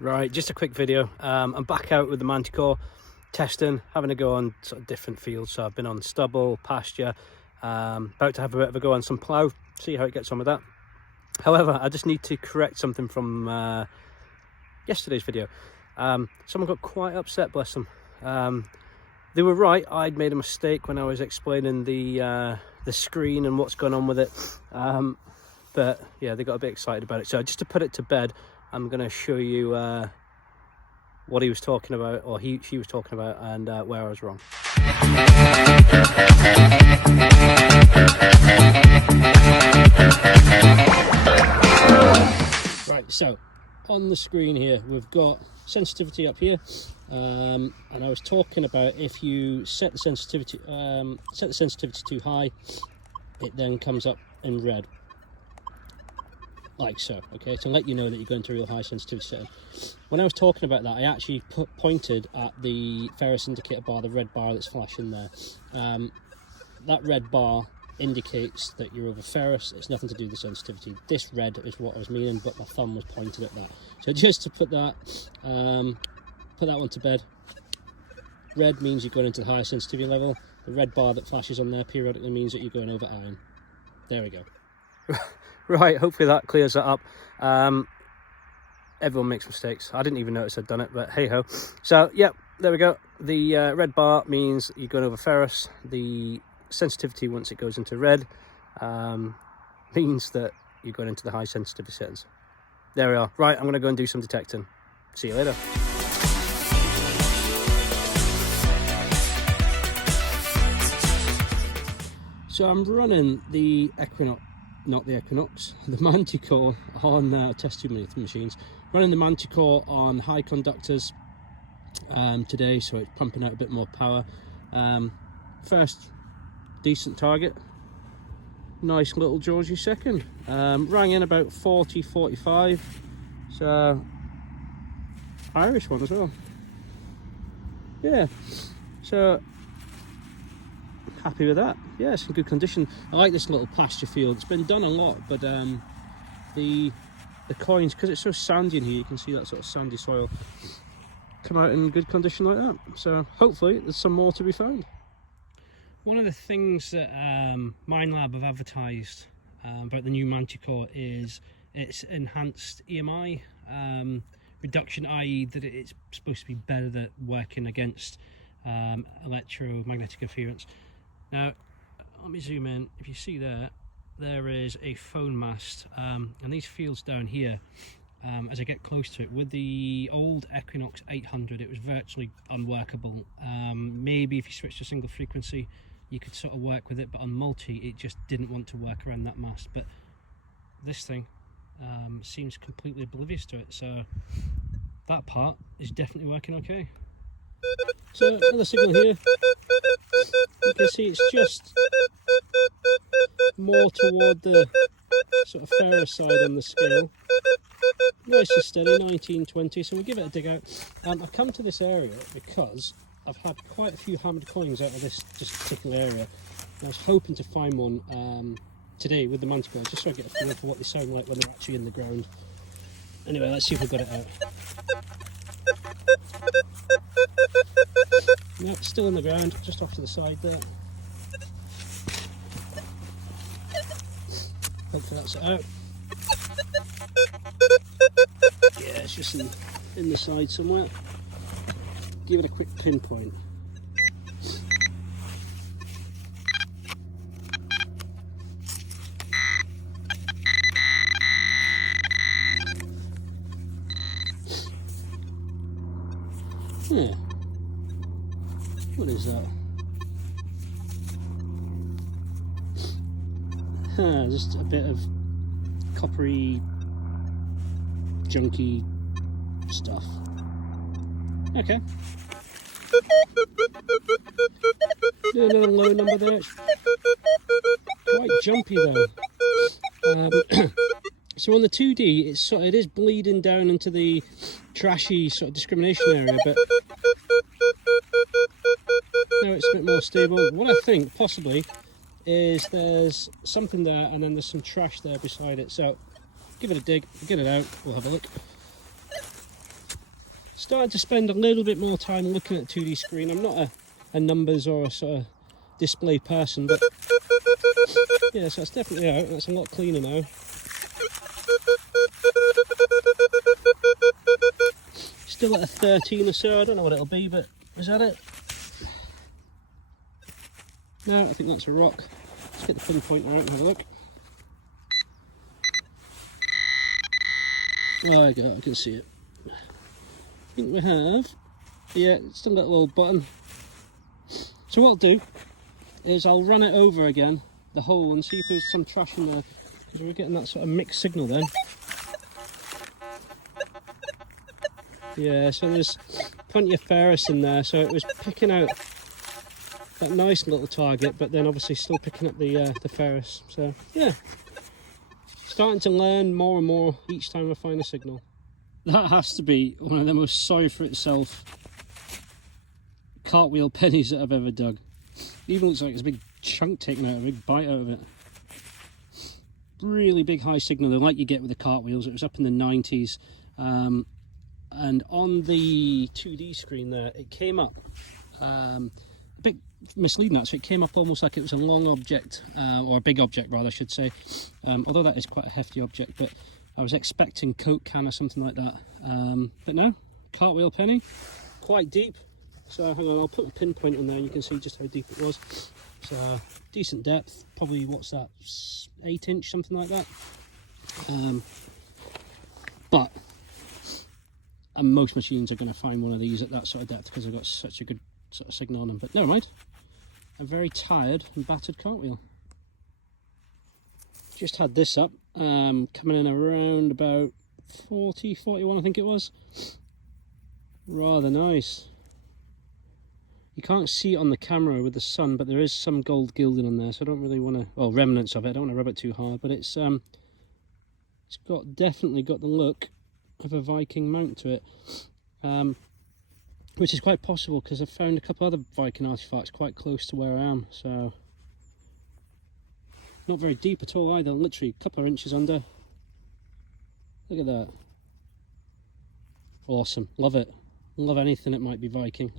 Right, just a quick video. I'm back out with the Manticore, testing, having a go on sort of different fields. So I've been on stubble, pasture, about to have a bit of a go on some plough, see how it gets on with that. However, I just need to correct something from yesterday's video. Someone got quite upset, bless them. They were right, I'd made a mistake when I was explaining the screen and what's going on with it. But yeah, they got a bit excited about it. So just to put it to bed, I'm going to show you what he was talking about, or she was talking about, and where I was wrong. Right, so on the screen here we've got sensitivity up here, and I was talking about if you set the sensitivity too high, it then comes up in red. Like so, okay, to let you know that you're going to a real high sensitivity setting. When I was talking about that, I actually pointed at the ferrous indicator bar, the red bar that's flashing there. That red bar indicates that you're over ferrous. It's nothing to do with the sensitivity. This red is what I was meaning, but my thumb was pointed at that. So just to put that one to bed. Red means you're going into the higher sensitivity level. The red bar that flashes on there periodically means that you're going over iron. There we go. Right, hopefully that clears that up. Everyone makes mistakes. I didn't even notice I'd done it, but hey ho. So yeah, there we go. The red bar means you're going over ferrous. The sensitivity, once it goes into red, means that you're going into the high sensitivity settings. There we are. Right, I'm going to go and do some detecting. See you later. So I'm running the the Manticore on test tube machines. Running the Manticore on high conductors today, so it's pumping out a bit more power. First decent target, nice little Georgie second. Rang in about 40-45, so Irish one as well. Yeah, so happy with that. Yeah, it's in good condition. I like this little pasture field. It's been done a lot, but the coins, because it's so sandy in here, you can see that sort of sandy soil come out in good condition like that. So hopefully there's some more to be found. One of the things that Minelab have advertised about the new Manticore is its enhanced EMI reduction, i.e. that it's supposed to be better at working against electromagnetic interference. Now, let me zoom in. If you see there is a phone mast, and these fields down here, as I get close to it, with the old Equinox 800, it was virtually unworkable. Maybe if you switch to single frequency, you could sort of work with it, but on multi, it just didn't want to work around that mast. But this thing seems completely oblivious to it, so that part is definitely working okay. So another signal here. You can see it's just more toward the sort of ferrous side on the scale. Nice and steady, 1920, so we'll give it a dig out. I've come to this area because I've had quite a few hammered coins out of this just particular area. I was hoping to find one today with the Manticore, just so I get a feel for what they sound like when they're actually in the ground. Anyway, let's see if we've got it out. No, it's still in the ground, just off to the side there. Hopefully that's it out. Yeah, it's just in the side somewhere. Give it a quick pinpoint. Yeah. What is that? Just a bit of coppery, junky stuff. Okay. Do a little low number there. It's quite jumpy though. So on the 2D, it is bleeding down into the trashy sort of discrimination area, but now it's a bit more stable. What I think possibly is there's something there, and then there's some trash there beside it. So give it a dig, get it out, we'll have a look. Started to spend a little bit more time looking at 2D screen. I'm not a numbers or a sort of display person, but yeah, so it's definitely out. That's a lot cleaner now. Still at a 13 or so. I don't know what it'll be, but is that it? No, I think that's a rock. Let's get the pinpointer out and have a look. Oh, there you go, I can see it. I think we have, yeah, it's still got a little button. So what I'll do is I'll run it over again, the hole, and see if there's some trash in there, because we're getting that sort of mixed signal then. Yeah, so there's plenty of ferrous in there, so it was picking out that nice little target, but then obviously still picking up the ferrous. So yeah, starting to learn more and more each time I find a signal. That has to be one of the most sorry for itself cartwheel pennies that I've ever dug. Even looks like there's a big chunk taken out, a big bite out of it. Really big high signal, like you get with the cartwheels. It was up in the 90s. And on the 2D screen there, it came up a bit misleading actually. It came up almost like it was a long object, or a big object rather I should say, although that is quite a hefty object, but I was expecting Coke can or something like that, but no, cartwheel penny, quite deep. So hang on, I'll put a pinpoint in there and you can see just how deep it was. So decent depth, probably what's that, 8 inch, something like that. But and most machines are going to find one of these at that sort of depth because they've got such a good sort of signal on them. But never mind, a very tired and battered cartwheel. Just had this up, coming in around about 40, 41 I think it was. Rather nice. You can't see it on the camera with the sun, but there is some gold gilding on there, so I don't really want to, well, remnants of it, I don't want to rub it too hard, but it's got definitely got the look of a Viking mount to it, which is quite possible because I've found a couple other Viking artifacts quite close to where I am, so not very deep at all either, literally a couple of inches under. Look at that. Awesome, love it. Love anything that might be Viking.